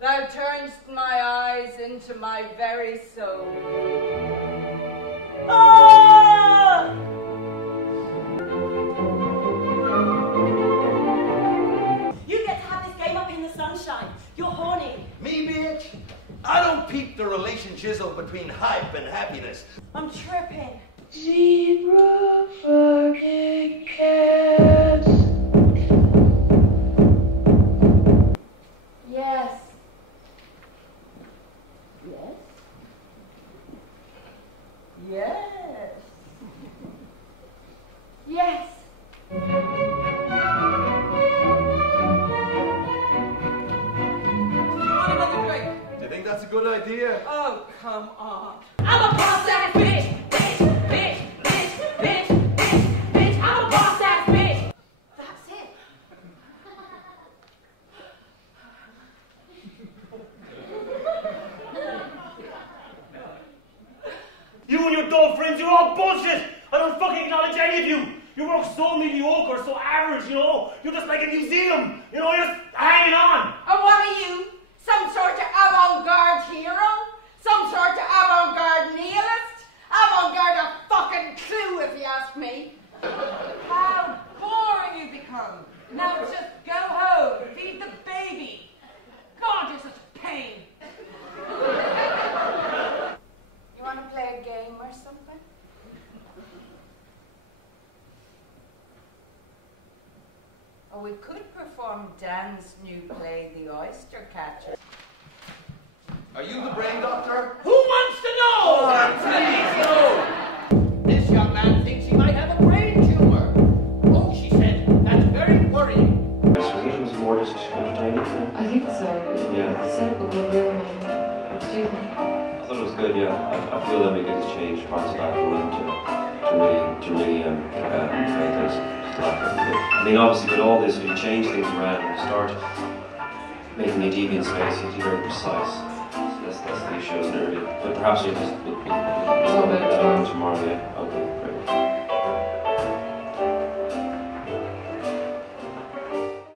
Thou turnest my eyes into my very soul. Ah! You get to have this game up in the sunshine. You're horny. Me, bitch? I don't peep the relation jizzle between hype and happiness. I'm tripping. Zebra fucking cats. Yes. Yes. Yes. Yes. Do you think that's a good idea? Oh, come on. I'm a boss ass bitch. Bitch, bitch, bitch, bitch, bitch, bitch. I'm a boss ass bitch. That's it. You and your dog friends, you're all bullshit! I don't fucking acknowledge any of you! You look so mediocre, so average, you know? You're just like a museum, you know, you're just hanging on! And what are you? Some sort of avant-garde hero? Some sort of avant-garde nihilist? Avant-garde a fucking clue, if you ask me. How boring you become. Now just go home, feed the baby. God, you're such a pain. You want to play a game or something? Or we could perform Dan's new play, The Oyster Catcher. Are you the brain doctor? Who wants to know? Oh, please, no! This young man thinks he might have a brain tumor. Oh, she said, that's very worrying. So it was more just entertaining. I think so. Yeah. The set will go real do I thought it was good, yeah. I feel that we could just change parts of that room to really make those I mean, obviously, with all this, if you change things around and start making a deviant space, you have to be very precise. So that's the issue, isn't it, really? But perhaps you just... tomorrow, yeah. Okay.